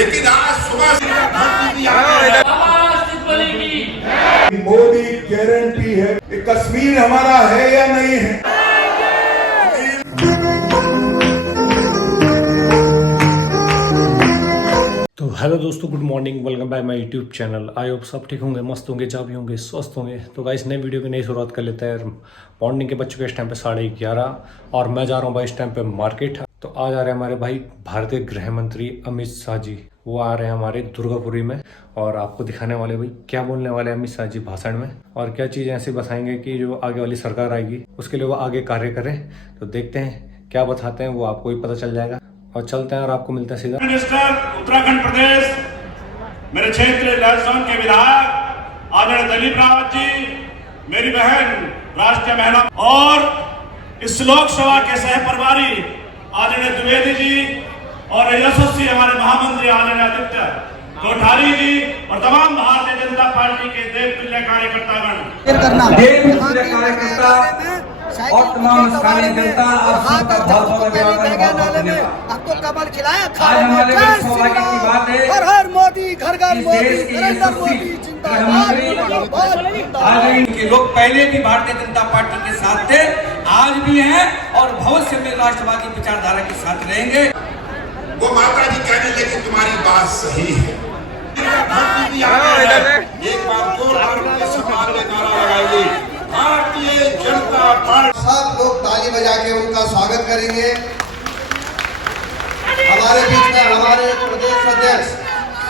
लेकिन आज सुबह से मोदी गारंटी है कि कश्मीर हमारा है या नहीं है। तो हेलो दोस्तों, good morning, welcome back my YouTube channel. I hope सब ठीक होंगे, मस्त होंगे, जहाँ भी होंगे स्वस्थ होंगे। तो गाइस नए वीडियो की नई शुरुआत कर लेते हैं। मॉर्निंग के बज चुके इस टाइम पे 11:30 और मैं जा रहा हूँ भाई इस टाइम पे मार्केट। तो आज आ रहे हैं हमारे भाई भारतीय गृह मंत्री अमित शाह जी। वो आ रहे हैं हमारे दुर्गापुरी में और आपको दिखाने वाले भाई क्या बोलने वाले अमित शाह जी भाषण में और क्या चीज़ ऐसी बताएंगे कि जो आगे वाली सरकार आएगी उसके लिए वो आगे कार्य करें। तो देखते हैं क्या बताते हैं, वो आपको भी पता चल जाएगा। और चलते हैं और आपको मिलता है सीधा। मिनिस्टर उत्तराखंड प्रदेश, मेरे क्षेत्र लहसुन के विधायक आदरणीय दिलीप रावत जी, मेरी बहन राष्ट्रीय महिला और इस लोकसभा के सह प्रभारी आदरणीय द्विवेदी जी और यशस्वी हमारे महामंत्री आदरणीय आदित्य कोठारी जी और तमाम भारतीय जनता पार्टी के देवतुल्य कार्यकर्तागण, और तमाम स्थानीय जनता आपको कमल खिलाया। आज हमारे सौभाग्य की बात है, हर हर मोदी, घर घर मोदी, नरेंद्र मोदी जिंदाबाद। आज इनके लोग पहले भी भारतीय जनता पार्टी के साथ थे, आज भी हैं और भविष्य में राष्ट्रवादी विचारधारा के साथ रहेंगे। वो माता जी कहने लगी तुम्हारी बात सही है। एक बार जोरदार समाज में नारा लगाइए, भारतीय जनता पार्टी। सब लोग ताली बजा के उनका स्वागत करेंगे। हमारे बीच में हमारे प्रदेश अध्यक्ष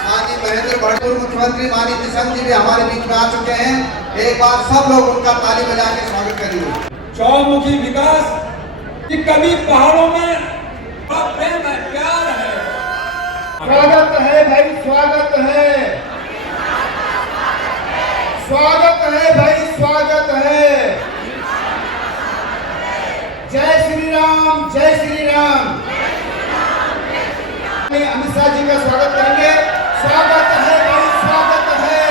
माननीय महेंद्र भट्टपुर, मुख्यमंत्री माननीय निशंक जी भी हमारे बीच में आ चुके हैं। एक बार सब लोग उनका ताली बजा के स्वागत करेंगे। चौमुखी विकास कि कभी पहाड़ों में प्रेम है, प्यार है। स्वागत है भाई, स्वागत है, स्वागत है भाई, स्वागत है। जय श्री राम, जय श्री राम। अमित शाह जी का स्वागत करेंगे। स्वागत है भाई, स्वागत है,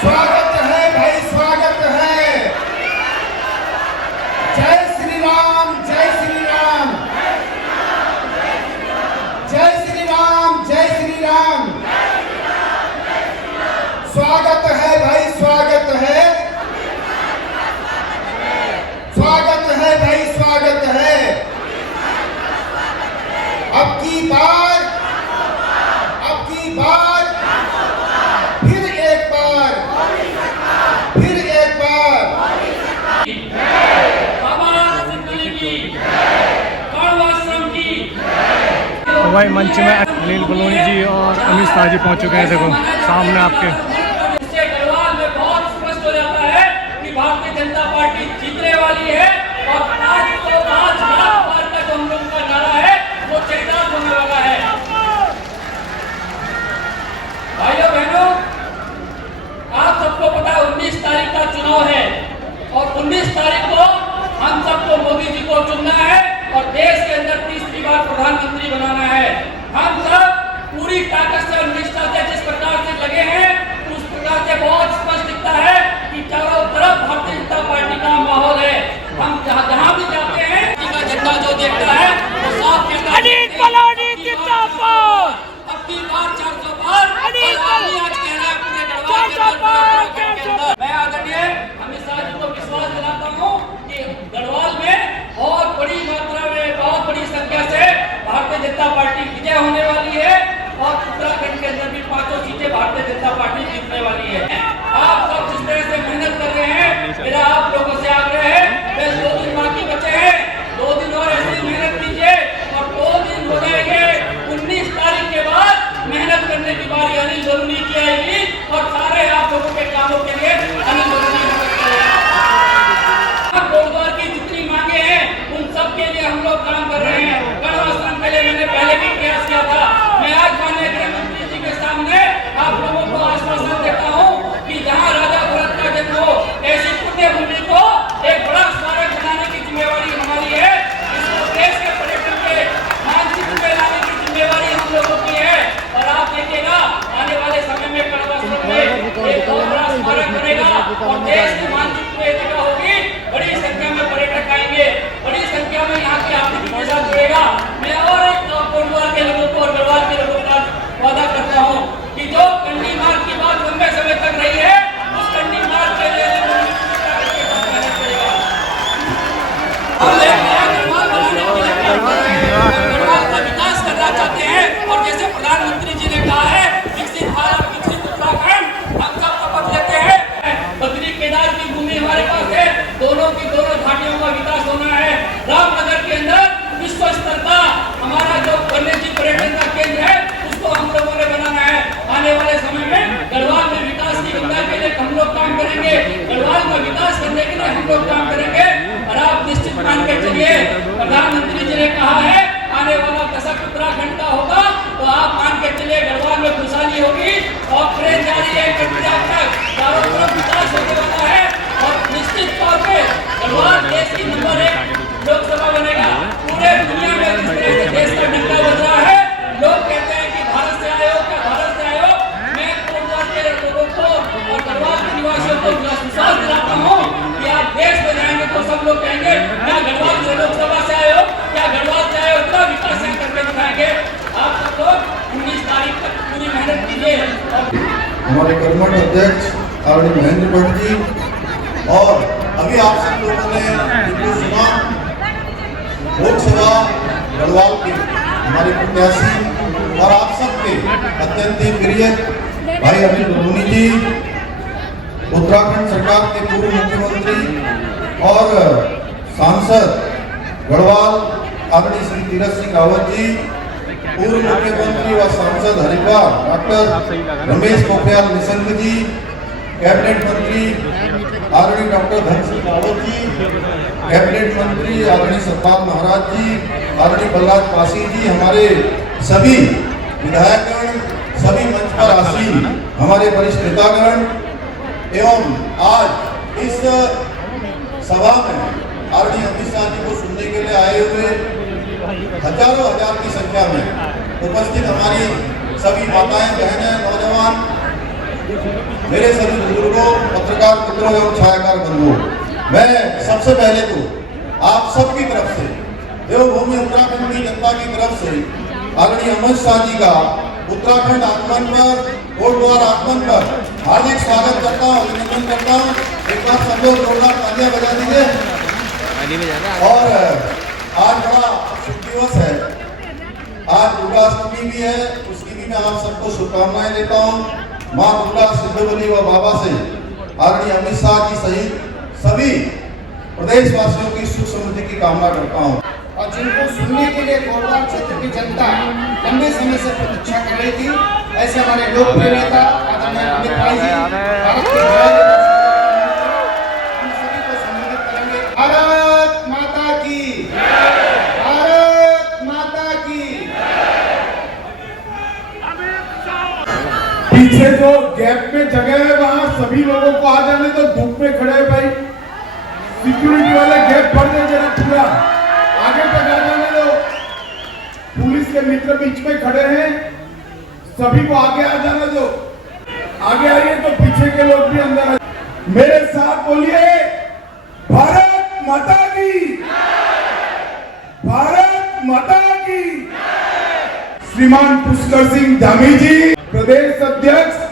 स्वागत है भाई, स्वागत है। जय श्री राम, जय श्री राम, जय श्री राम, जय श्री राम। स्वागत है भाई, स्वागत है, स्वागत है भाई, स्वागत है। अब की बार फिर एक बार, फिर एक बार। तो भाई मंच में अनिल बलूनी जी और अमित शाह जी पहुंच चुके हैं। देखो सामने आपके। इससे गढ़वाल में बहुत स्पष्ट हो जाता है कि भारतीय जनता पार्टी जीतने वाली है और आज बार का जो हम लोग का नारा है वो चरितार्थ होने वाला है। भाइयों बहनों, आप सबको पता है 19 तारीख का चुनाव है और 19 तारीख को हम सबको मोदी जी को चुनना है और देश के अंदर तीसरी बार प्रधानमंत्री बनाना है। हम सब पूरी ताकत से और निष्ठा से जिस प्रकार से लगे हैं उस प्रकार से बहुत स्पष्ट दिखता है कि चारों तरफ भारतीय जनता पार्टी का माहौल है। हम जहाँ भी जाते हैं का झंडा जो देखता है वो साफ कहता है अब की बार 400 पार। आज कह रहा है पूरे गढ़वाल के अंदर। मैं आदरणीय अमित शाह जी को विश्वास दिलाता हूँ कि गढ़वाल में बहुत बड़ी मात्रा में, बहुत बड़ी संख्या से भारतीय जनता पार्टी विजय होने वाली है और उत्तराखंड के अंदर भी 5 सीटें भारतीय जनता पार्टी जीतने वाली है। आप सब जिस तरह से मेहनत कर रहे हैं, मेरा आप लोगों से आग्रह है, बस 2 दिन बाकी बचे हैं, 2 दिन और ऐसी मेहनत कीजिए और 2 दिन हो जाएंगे। 19 तारीख के बाद मेहनत करने की बारी अनिल बलूनी की आएगी और सारे आप लोगों के कामों के लिए अनिल बलूनी गोलवार की जितनी मांगे हैं उन सब के लिए हम लोग काम कर रहे हैं। गढ़वाल पहले मैंने भी प्रयास किया हमारे कर्मठ अध्यक्ष आदरणीय महेंद्र भट्ट जी, और अभी आप सब लोगों ने जिनको सुना, लोकसभा गढ़वाल के हमारे प्रत्याशी और आप सबके अत्यंत ही प्रिय भाई अनिल बलूनी जी, उत्तराखंड सरकार के पूर्व मुख्यमंत्री और सांसद गढ़वाल आदरणीय श्री तीरथ सिंह रावत जी, पूर्व मुख्यमंत्री व सांसद हरिद्वार डॉक्टर रमेश पोखरियाल निशंक जी, कैबिनेट मंत्री आदरणीय डॉक्टर धन सिंह रावत जी, कैबिनेट मंत्री आदरणीय सतपाल महाराज जी, आदरणीय प्रहलाद पासी जी, हमारे सभी विधायकगण, सभी मंच पर आसीन हमारे वरिष्ठ नेतागण एवं आज इस सभा में आदरणीय अमित शाह जी को सुनने के लिए आए हुए हजारों हजार की संख्या में उपस्थित हमारी सभी माताएं, बहनें, नौजवान, मेरे सभी बुजुर्गों, पत्रकार मित्रों एवं छायाकार बंधुओं, मैं सबसे पहले तो आप सबकी तरफ से, देवभूमि उत्तराखंड की जनता की तरफ से आदरणीय अमित शाह जी का उत्तराखंड आगमन पर, वोट द्वार आगमन पर हार्दिक स्वागत करता हूँ, अभिनंदन करता हूँ। एक बार सब लोग जोरदार तालियां बजा दीजिए। और आज बड़ा शुभ दिवस है, आज दुर्गाष्टमी भी है, उसकी भी मैं आप सबको शुभकामनाएं देता हूँ। माँ दुर्गा, सिद्धबली व बाबा से आदरणीय अमित शाह जी सहित सभी प्रदेशवासियों की सुख समृद्धि की कामना करता हूँ। और जिनको सुनने के लिए कोटवार क्षेत्र की जनता लंबे समय से प्रतीक्षा कर रही थी, ऐसे हमारे लोकप्रिय नेता आदरणीय अमित भाई जी भारत के हम सभी को संबोधित करेंगे। भारत माता की, भारत माता की। पीछे जो गैप में जगह है वहां सभी लोगों को आ जाने तो, धूप में खड़े हैं भाई, सिक्योरिटी वाले गैप भर दे जरा, पूरा आगे तक आ जाने दो। पुलिस के मित्र बीच में खड़े हैं, सभी को आगे आ जाने दो। आगे आइए तो पीछे के लोग भी अंदर आए। मेरे साथ बोलिए, भारत माता की, भारत माता की। श्रीमान पुष्कर सिंह धामी जी, प्रदेश अध्यक्ष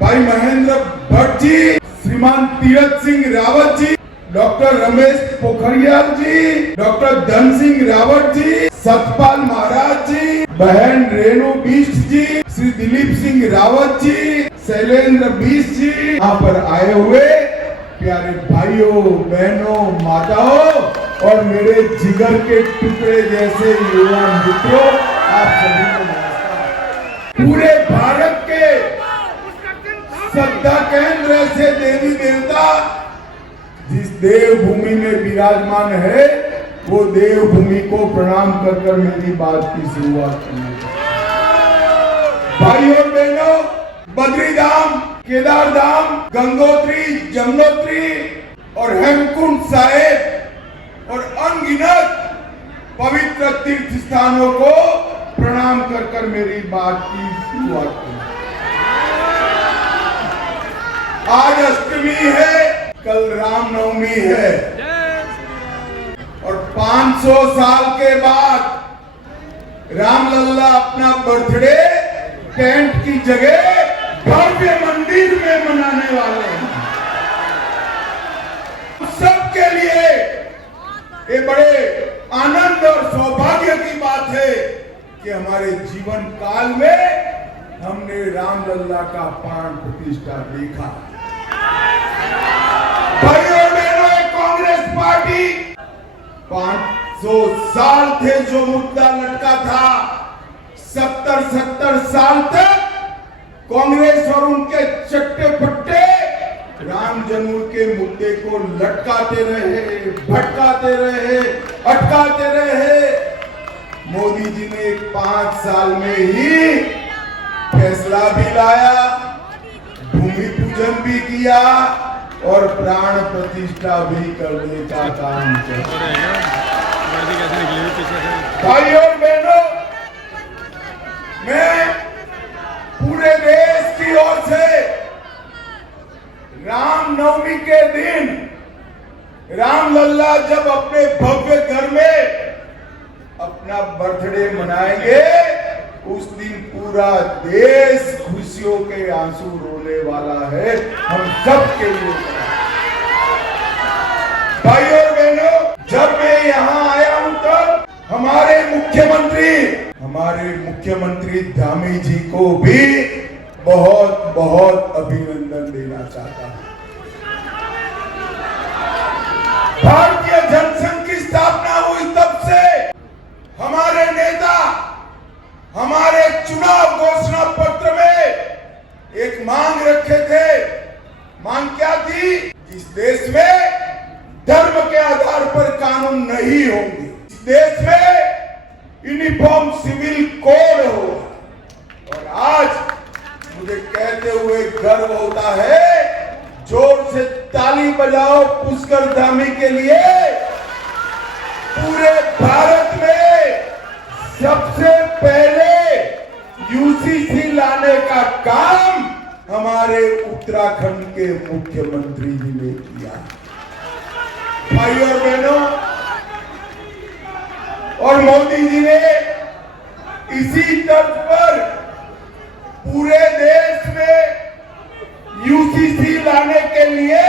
भाई महेंद्र भट्ट जी, श्रीमान तीरथ सिंह रावत जी, डॉक्टर रमेश पोखरियाल जी, डॉक्टर धन सिंह रावत जी, सतपाल महाराज जी, बहन रेणु बिष्ट जी, श्री दिलीप सिंह रावत जी, शैलेंद्र बिष्ट जी, यहाँ पर आए हुए प्यारे भाइयों, बहनों, माताओं और मेरे जिगर के टुकड़े जैसे युवा मित्रों, आप सभी को नमस्कार। पूरे भारत के श्रद्धा केंद्र ऐसे देवी देवता जिस देवभूमि में विराजमान है, वो देवभूमि को प्रणाम कर कर मेरी बात की शुरुआत करना चाहिए। भाइयों और बहनों, बद्री धाम, केदार धाम, गंगोत्री, जमुनोत्री और हेमकुंड साहिब और अनगिनत पवित्र तीर्थ स्थानों को प्रणाम कर कर मेरी बात की शुरुआत करें। आज अष्टमी है, कल रामनवमी है और 500 साल के बाद रामलल्ला अपना बर्थडे टेंट की जगह भव्य मंदिर में मनाने वाले हैं। सबके लिए ये बड़े आनंद और सौभाग्य की बात है कि हमारे जीवन काल में हमने रामलल्ला का प्राण प्रतिष्ठा देखा। भाइयों और बहनों, कांग्रेस पार्टी 500 साल थे जो मुद्दा लटका था, 70 साल तक कांग्रेस और उनके चट्टे पट्टे राम जन्म के मुद्दे को लटकाते रहे, भटकाते रहे, अटकाते रहे। मोदी जी ने 5 साल में ही फैसला भी लाया, भूमि पूजन भी किया और प्राण प्रतिष्ठा भी करने का काम किया। भाइयों और बहनों, मैं पूरे देश की ओर से रामनवमी के दिन रामलल्ला जब अपने भव्य घर में अपना बर्थडे मनाएंगे, उस दिन पूरा देश खुशी खुशियों के आंसू रोने वाला है हम सब के लिए। भाइयों और बहनों, जब मैं यहाँ आया हूँ तब हमारे मुख्यमंत्री धामी जी को भी बहुत बहुत अभिनंदन देना चाहता हूँ। भारतीय जनसंघ की स्थापना हुई तब से हमारे नेता हमारे चुनाव घोषणा पत्र में एक मांग रखे थे। मांग क्या थी? इस देश में धर्म के आधार पर कानून नहीं होंगे, इस देश में यूनिफॉर्म सिविल कोड हो। और आज मुझे कहते हुए गर्व होता है, जोर से ताली बजाओ पुष्कर धामी के लिए। पूरे भारत में सबसे पहले यूसीसी लाने का काम हमारे उत्तराखंड के मुख्यमंत्री जी ने किया। भाइयों और बहनों, और मोदी जी ने इसी तर्ज पर पूरे देश में यूसीसी लाने के लिए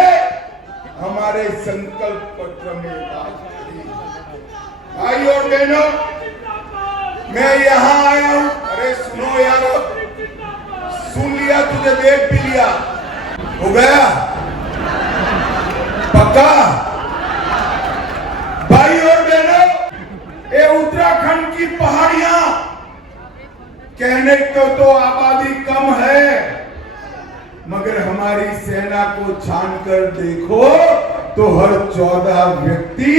हमारे संकल्प पत्र में बात की। भाइयों और बहनों, मैं यहाँ आया हूँ। अरे सुनो यार, सुन लिया, तुझे देख भी लिया, हो गया पक्का। भाइयों और बहनों, ये उत्तराखंड की पहाड़ियां कहने को तो आबादी कम है, मगर हमारी सेना को छान कर देखो तो हर 14 व्यक्ति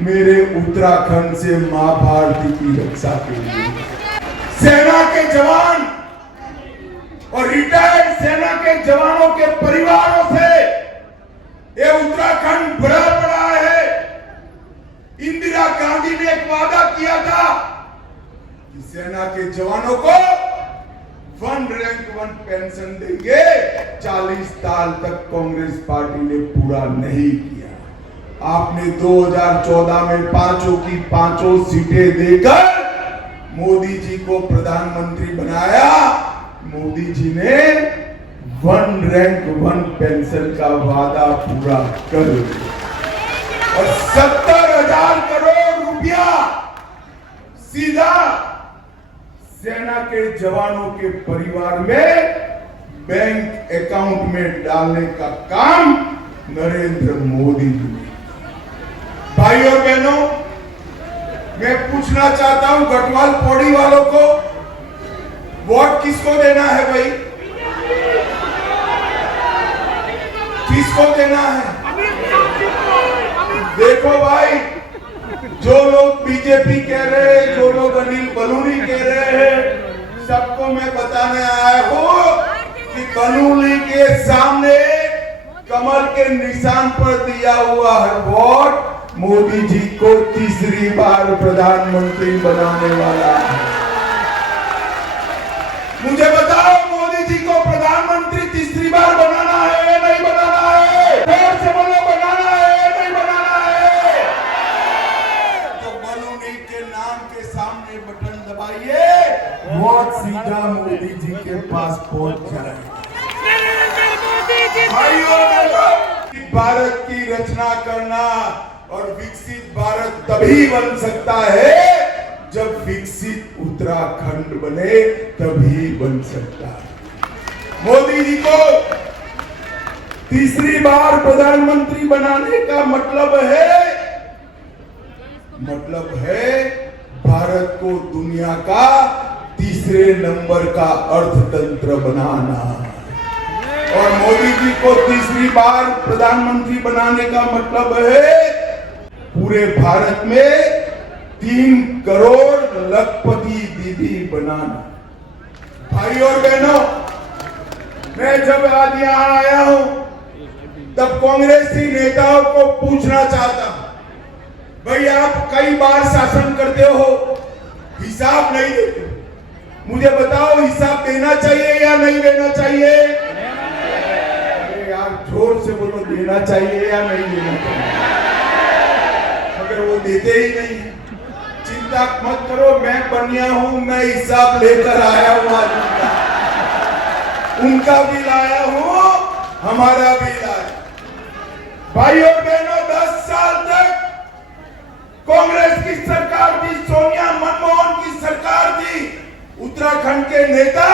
मेरे उत्तराखंड से मां भारती की रक्षा के लिए। सेना के जवान और रिटायर्ड सेना के जवानों के परिवारों से ये उत्तराखंड बड़ा पड़ा है। इंदिरा गांधी ने एक वादा किया था कि सेना के जवानों को 1 रैंक 1 पेंशन देंगे। 40 साल तक कांग्रेस पार्टी ने पूरा नहीं किया। आपने 2014 में 5 की 5 सीटें देकर मोदी जी को प्रधानमंत्री बनाया। मोदी जी ने 1 रैंक 1 पेंशन का वादा पूरा कर दिया और 70,000 करोड़ रुपया सीधा सेना के जवानों के परिवार में बैंक अकाउंट में डालने का काम नरेंद्र मोदी जी ने। भाइयों और बहनों, मैं पूछना चाहता हूं गढ़वाल पौड़ी वालों को, वोट किसको देना है भाई? किसको देना है? देखो भाई, जो लोग बीजेपी कह रहे हैं, जो लोग अनिल बलूनी कह रहे हैं, सबको मैं बताने आया हूं कि बलूनी के सामने कमल के निशान पर दिया हुआ हर वोट मोदी जी को तीसरी बार प्रधानमंत्री बनाने वाला है। मुझे बताओ, मोदी जी को प्रधानमंत्री तीसरी बार बनाना है या नहीं बनाना है? फिर से बोलो, बनाना है या नहीं बनाना है? तो बलूनी के नाम के सामने बटन दबाइए, वोट सीधा मोदी जी के पास पहुंच जाएगा। भारत की रचना करना और विकसित भारत तभी बन सकता है जब विकसित उत्तराखंड बने, तभी बन सकता है। मोदी जी को तीसरी बार प्रधानमंत्री बनाने का मतलब है भारत को दुनिया का तीसरे नंबर का अर्थतंत्र बनाना। और मोदी जी को तीसरी बार प्रधानमंत्री बनाने का मतलब है पूरे भारत में 3 करोड़ लखपति दीदी बनाना। भाई और बहनों, मैं जब आज यहाँ आया हूं तब कांग्रेसी नेताओं को पूछना चाहता हूं, भाई आप कई बार शासन करते हो, हिसाब नहीं देते, मुझे बताओ हिसाब देना चाहिए या नहीं देना चाहिए? अरे यार जोर से बोलो, देना चाहिए या नहीं देना चाहिए? मगर वो देते ही नहीं है। चिंता मत करो, मैं बनिया हूं, मैं हिसाब लेकर आया हूं आज। उनका भी लाया हूं, हमारा भी लाया। भाई और बहनों, 10 साल तक कांग्रेस की सरकार थी, सोनिया मनमोहन की सरकार थी, उत्तराखंड के नेता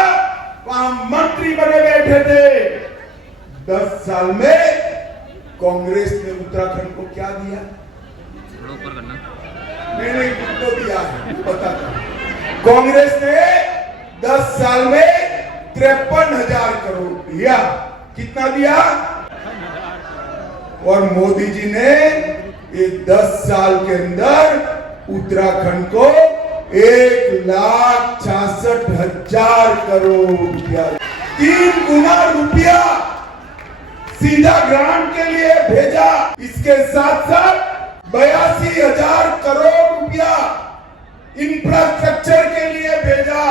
वहां मंत्री बने बैठे थे। 10 साल में कांग्रेस ने उत्तराखंड को क्या दिया? नहीं कुछ तो दिया है, बताता हूं। कांग्रेस ने 10 साल में 53,000 करोड़ दिया। कितना दिया? और मोदी जी ने ये 10 साल के अंदर उत्तराखंड को 1,66,000 करोड़ रुपया, 3 गुना रुपया सीधा ग्रांट के लिए भेजा। इसके साथ साथ 82,000 करोड़ रुपया इंफ्रास्ट्रक्चर के लिए भेजा।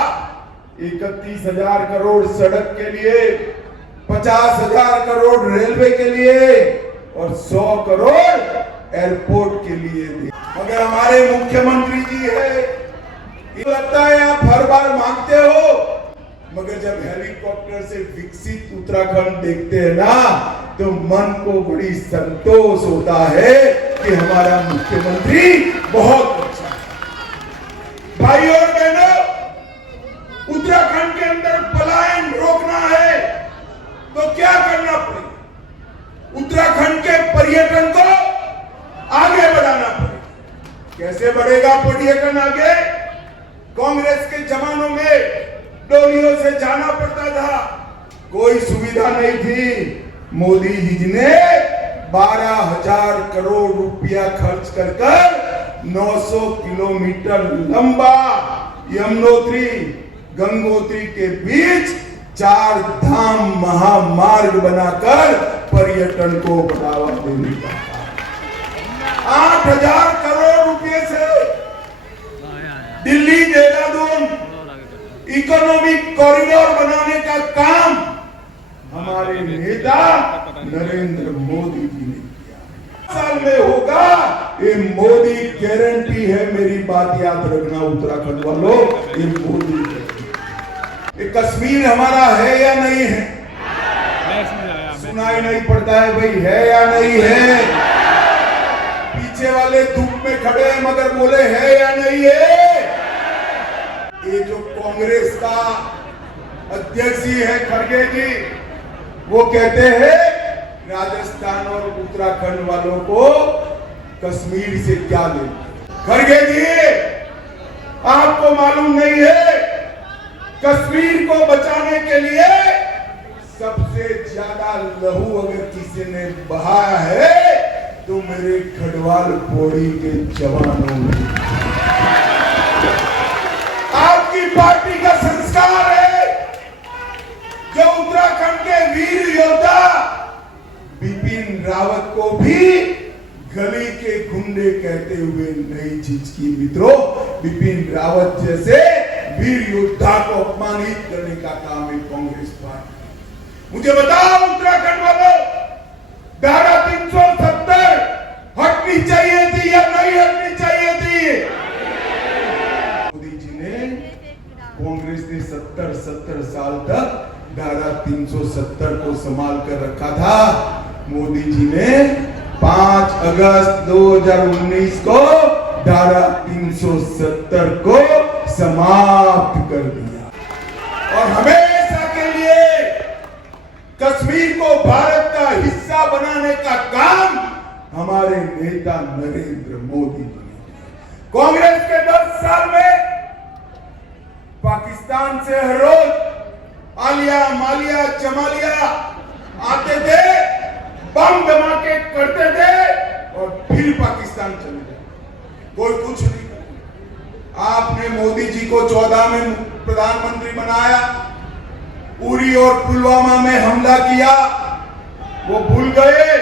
31,000 करोड़ सड़क के लिए, 50,000 करोड़ रेलवे के लिए और 100 करोड़ एयरपोर्ट के लिए दी। मगर हमारे मुख्यमंत्री जी है, लगता है आप हर बार मांगते हो, मगर जब हेलीकॉप्टर से विकसित उत्तराखंड देखते हैं ना, तो मन को बड़ी संतोष होता है कि हमारा मुख्यमंत्री बहुत अच्छा है। भाई और बहनों, उत्तराखंड के अंदर पलायन रोकना है तो क्या करना पड़ेगा? उत्तराखंड के पर्यटन को आगे बढ़ाना पड़ेगा। कैसे बढ़ेगा पर्यटन आगे? कांग्रेस के जमानों में डोलियों से जाना पड़ता था, कोई सुविधा नहीं थी। मोदी जी ने 12,000 करोड़ रुपया खर्च कर 900 किलोमीटर लंबा यमुनोत्री गंगोत्री के बीच 4 धाम महामार्ग बनाकर पर्यटन को बढ़ावा देने का 8,000 करोड़ रुपए से दिल्ली देहरादून इकोनॉमिक कॉरिडोर बनाने का काम हमारे नेता नरेंद्र मोदी जी ने किया। साल में होगा, ये मोदी गारंटी है। मेरी बात याद रखना उत्तराखंड वालों, ये मोदी गारंटी। ये कश्मीर हमारा है या नहीं है? सुनाई नहीं पड़ता है भाई, है या नहीं है? पीछे वाले धूप में खड़े हैं मगर बोले है या नहीं है? ये जो कांग्रेस का अध्यक्ष ही है खड़गे जी, वो कहते हैं राजस्थान और उत्तराखंड वालों को कश्मीर से क्या लेना। खड़गे जी, आपको मालूम नहीं है, कश्मीर को बचाने के लिए सबसे ज्यादा लहू अगर किसी ने बहाया है तो मेरे खडवाल पौड़ी के जवानों ने। आपकी पार्टी का संस्कार है जो उत्तराखंड के वीर योद्धा बिपिन रावत को भी गली के गुंडे कहते हुए नहीं झिझकी। मित्रों, बिपिन रावत जैसे वीर योद्धा को अपमानित करने का काम है कांग्रेस पार्टी। मुझे बताओ उत्तराखंड वालों, धारा 370 हटनी चाहिए थी या नहीं हटनी चाहिए थी? मोदी जी ने, कांग्रेस ने 70 साल तक धारा 370 को संभाल कर रखा था। मोदी जी ने 5 अगस्त 2019 को धारा 370 को समाप्त कर दिया और हमेशा के लिए कश्मीर को भारत का हिस्सा बनाने का काम हमारे नेता नरेंद्र मोदी जी ने। कांग्रेस के 10 साल में पाकिस्तान से हर रोज आलिया मालिया चमालिया आते थे, बम धमाके करते थे और फिर पाकिस्तान चले गए। कोई कुछ नहीं। आपने मोदी जी को 14 में प्रधानमंत्री बनाया, उरी और पुलवामा में हमला किया। वो भूल गए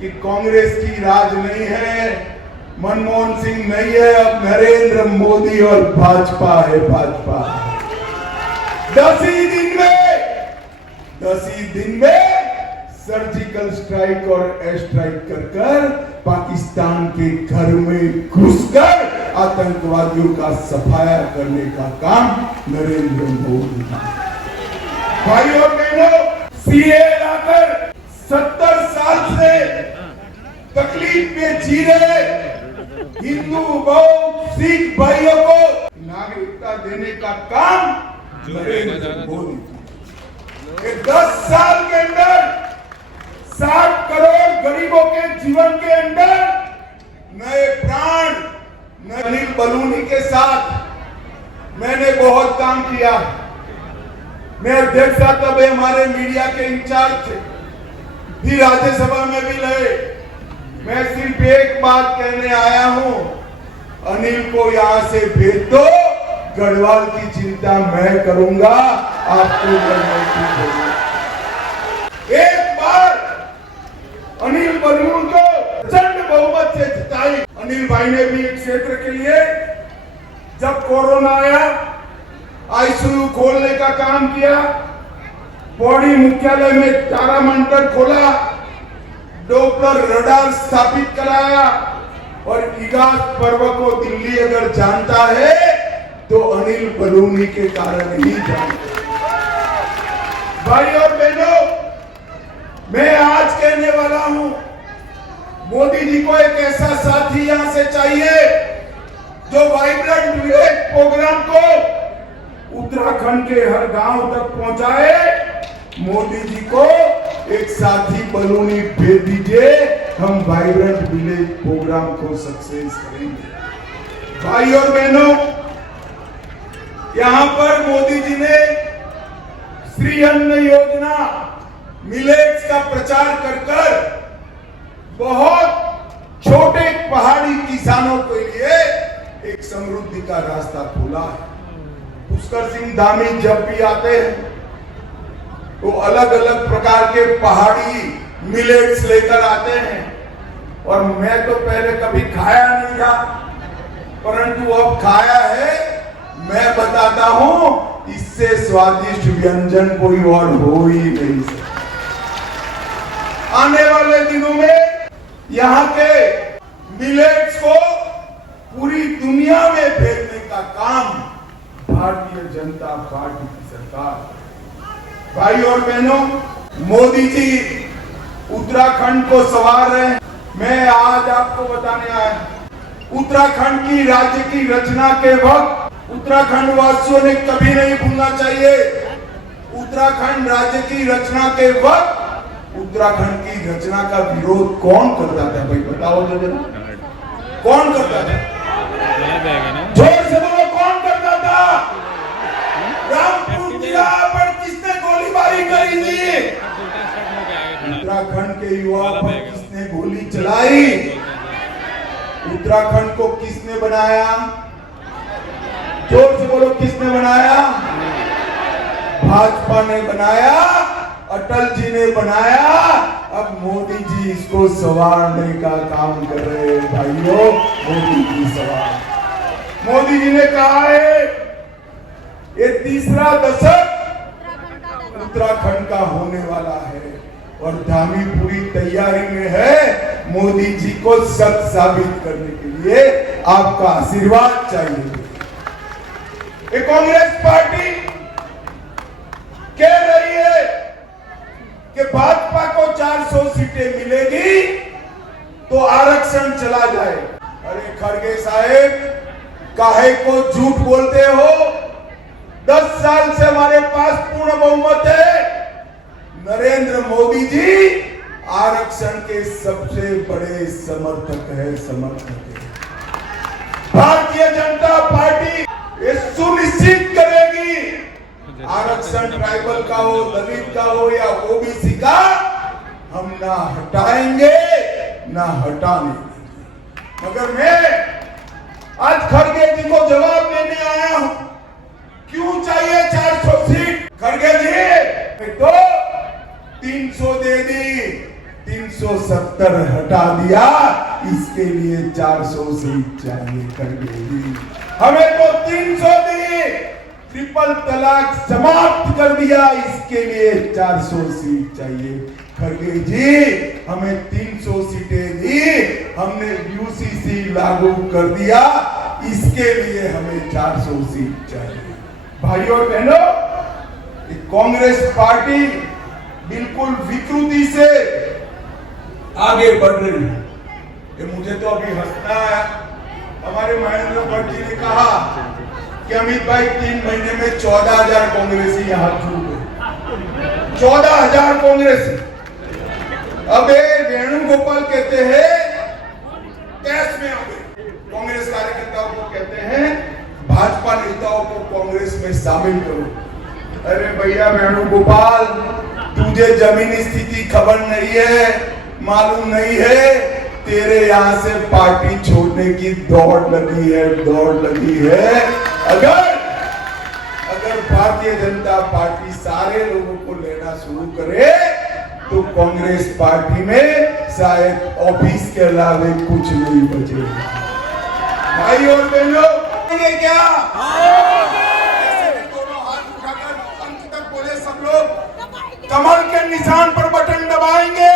कि कांग्रेस की राज नहीं है, मनमोहन सिंह नहीं है, अब नरेंद्र मोदी और भाजपा है। भाजपा 10 ही दिन में सर्जिकल स्ट्राइक और एयर स्ट्राइक कर पाकिस्तान के घर में घुसकर आतंकवादियों का सफाया करने का काम नरेंद्र मोदी। भाई और बहनों, सीए लाकर 70 साल से तकलीफ में जी रहे हिंदू, बौद्ध, सिख भाइयों को नागरिकता देने का काम नरेंद्र मोदी 10 साल के अंदर 60 करोड़ गरीबों के जीवन के अंदर नए प्राण, अनिल बलूनी के साथ मैंने बहुत काम किया। मैं अध्यक्ष था, तब हमारे मीडिया के इंचार्ज थे, फिर राज्यसभा में भी रहे। मैं सिर्फ एक बात कहने आया हूं, अनिल को यहां से भेज दो, गढ़वाल की चिंता मैं करूंगा, आपको गढ़वाल की जरूरत। एक बार अनिल बलून को प्रचंड बहुमत से जिताई। अनिल भाई ने भी एक क्षेत्र के लिए जब कोरोना आया आईसीयू खोलने का काम किया, पौड़ी मुख्यालय में तारामंडल खोला, डोपलर रडार स्थापित कराया और इगास पर्व को दिल्ली अगर जानता है तो अनिल बलूनी के कारण ही जानता। भाई और बहनों, मैं आज कहने वाला हूं, मोदी जी को एक ऐसा साथी यहां से चाहिए जो वाइब्रेंट विलेज प्रोग्राम को उत्तराखंड के हर गांव तक पहुंचाए। मोदी जी को एक साथी बलूनी भेज दीजिए, हम वाइब्रेंट विलेज प्रोग्राम को सक्सेस करेंगे। भाई और बहनों, यहां पर मोदी जी ने श्री अन्न योजना मिलेट्स का प्रचार कर बहुत छोटे पहाड़ी किसानों के लिए एक समृद्धि का रास्ता खोला है। पुष्कर सिंह धामी जब भी आते हैं तो अलग अलग प्रकार के पहाड़ी मिलेट्स लेकर आते हैं, और मैं तो पहले कभी खाया नहीं था, परंतु अब खाया है। मैं बताता हूं, इससे स्वादिष्ट व्यंजन कोई और हो ही नहीं सकता। आने वाले दिनों में यहाँ के मिलेट्स को पूरी दुनिया में भेजने का काम भारतीय जनता पार्टी की सरकार। भाई और बहनों, मोदी जी उत्तराखंड को संवार रहे हैं। मैं आज आपको बताने आया, उत्तराखंड की राज्य की रचना के वक्त उत्तराखंड वासियों ने कभी नहीं भूलना चाहिए। उत्तराखंड राज्य की रचना के वक्त उत्तराखंड की रचना का विरोध कौन करता था? भाई बताओ तो जरा, कौन करता था? जोर से बोलो, कौन करता था? रामपुर जिला पर किसने गोलीबारी करी थी? उत्तराखंड के युवाओं पर किसने गोली चलाई? उत्तराखंड को किसने बनाया? जोर से बोलो, किसने बनाया? भाजपा ने बनाया, अटल जी ने बनाया। अब मोदी जी इसको संवारने का काम कर रहे हैं। भाइयों, मोदी जी संवार। मोदी जी ने कहा है ये तीसरा दशक उत्तराखंड का होने वाला है, और धामी पूरी तैयारी में है मोदी जी को सच साबित करने के लिए आपका आशीर्वाद चाहिए। ये कांग्रेस पार्टी कह रही है कि भाजपा को 400 सीटें मिलेगी तो आरक्षण चला जाए। अरे खड़गे साहेब, काहे को झूठ बोलते हो? 10 साल से हमारे पास पूर्ण बहुमत है। नरेंद्र मोदी जी आरक्षण के सबसे बड़े समर्थक है। भारतीय जनता पार्टी ये सुनिश्चित करेगी, आरक्षण ट्राइबल का हो, दलित का हो या ओबीसी का, हम ना हटाएंगे ना हटाने देंगे। मगर मैं आज खड़गे जी को जवाब देने आया हूं, क्यों चाहिए 400 सीट? खड़गे जी तो 300 दे दी, 370 हटा दिया, इसके लिए 400 सीट चाहिए। खड़गे जी हमें तो 300 दी, ट्रिपल तलाक समाप्त कर दिया, इसके लिए 400 सीट चाहिए। खड़गे जी हमें 300 सीटें दी, हमने यूसीसी लागू कर दिया, इसके लिए हमें 400 सीट चाहिए। भाइयों और बहनों, कि कांग्रेस पार्टी बिल्कुल विकृति से आगे बढ़ रही है। ये मुझे तो अभी हंसना है। हमारे महेंद्र भट्ट जी ने कहा कि अमित भाई 3 महीने में 14,000 कांग्रेसी यहाँ जुड़ गए। 14,000 कांग्रेसी। अब वेणुगोपाल कहते हैं कैश में आ गए। कांग्रेस कार्यकर्ताओं को कहते हैं भाजपा नेताओं को कांग्रेस में शामिल करो। अरे भैया वेणुगोपाल, तुझे जमीनी स्थिति खबर नहीं है, मालूम नहीं है। तेरे यहाँ से पार्टी छोड़ने की दौड़ लगी है। अगर भारतीय जनता पार्टी सारे लोगों को लेना शुरू करे तो कांग्रेस पार्टी में शायद ऑफिस के अलावे कुछ नहीं बचेगा। भाई और बहनों, क्या दोनों हाथ उठाकर अंत तक बोले सब लोग, कमल के निशान पर बटन दबाएंगे,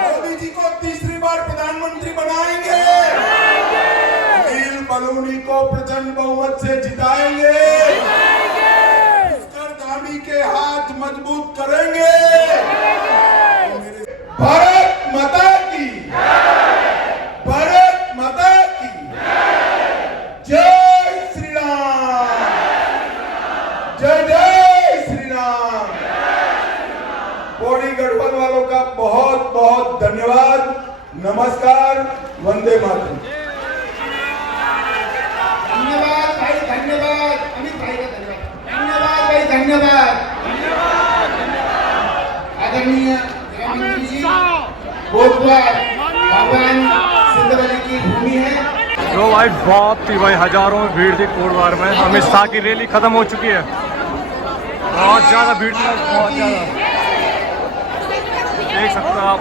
मोदी जी को तीसरी बार प्रधानमंत्री बनाएंगे, नील बलूनी को प्रचंड बहुमत से जिताएंगे, पुष्कर धामी के हाथ मजबूत करेंगे। भारत माता की, भारत माता की जय श्री राम, जय जय श्री राम। पौड़ी गढ़वाल वालों का बहुत बहुत धन्यवाद। नमस्कार, वंदे मातरम। धन्यवाद भाई, धन्यवाद अमित भाई का धन्यवाद भाई, धन्यवाद। आदरणीय गृहमंत्री जी, बोधगया भगवान सिंधवली की भूमि है। तो भाई बहुत ही भाई हजारों में भीड़ थी कोटद्वार में। अमित शाह की रैली खत्म हो चुकी है, बहुत ज्यादा भीड़ थी, बहुत ज्यादा, देख सकते हो आप।